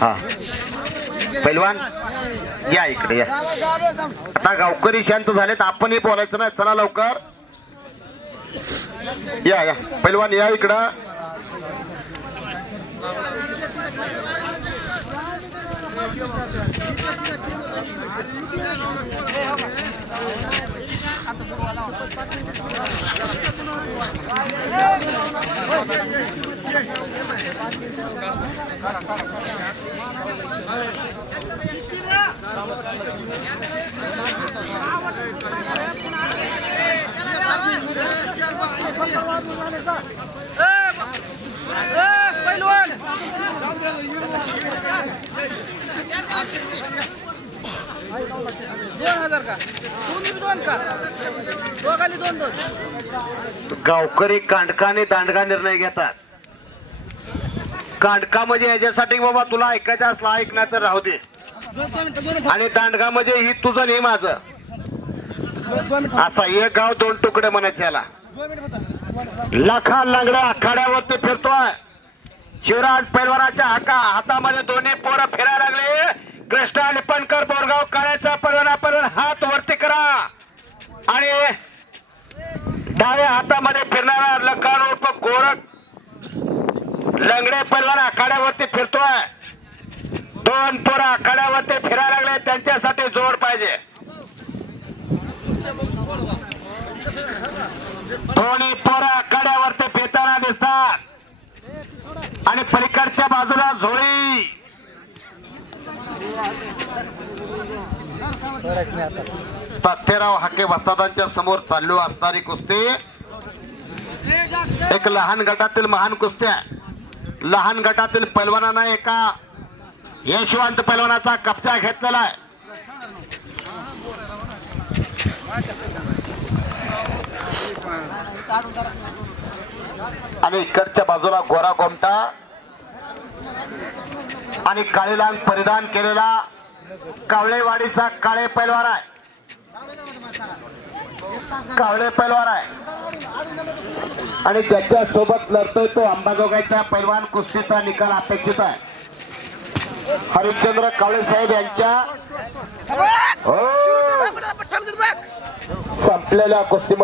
हा पैलवान या इकडे या. आता गावकरी शांत झालेत, आपणही बोलायचं नाही. चला लवकर या या पैलवान या इकडं. पैलवान 2000 का तुम्ही 2 का दोघाली 2-2. गावकरी कांडकाने दांडगा निर्णय घेतात. कांडका म्हणजे याच्यासाठी बाबा तुला ऐकायचं असलं ऐक, ना तर राहू दे. आणि दांडगा म्हणजे ही तुझं नाही माझं, असा एक गाव 2 तुकडे म्हणायचे याला. लाखा लांगड्या आखाड्यावरती फिरतोय. शिवराज पैलवानाच्या हातामध्ये दोन्ही पोरं फिरायला लागले. कृष्णा लिपणकर बोरगाव काळ्याचा परवाना हात वरती करा. आणि डाव्या हातामध्ये फिरणारा लखान उर्फ गोरख लंगडे पैलवान आखाड्यावरती फिरतोय. 2 पोरं आखाड्यावरती फिरायला लागले, त्यांच्यासाठी जोर पाहिजे. दोन्ही पोरं आखाड्यावरती फिरताना दिसतात. आणि पलीकडच्या बाजूला झोळी. तात्याराव हाके वस्तादांच्या समोर चालू असणारी कुस्ती एक लहान गटातील महान कुस्ती आहे. लहान गटातील पैलवानानं एका यशवंत पैलवानाचा कब्जा घेतलेला आहे. आणि इकडच्या बाजूला गोरा गोमटा आणि काळे लांग परिधान केलेला कावळेवाडीचा काळे पैलवान आहे. कावळे पैलवान आहे. आणि त्याच्या सोबत लढतोय तो अंबाजोगाईचा पैलवान. कुस्तीचा निकाल अपेक्षित आहे. हरिश्चंद्र कावळे साहेब यांच्या संपलेल्या कुस्ती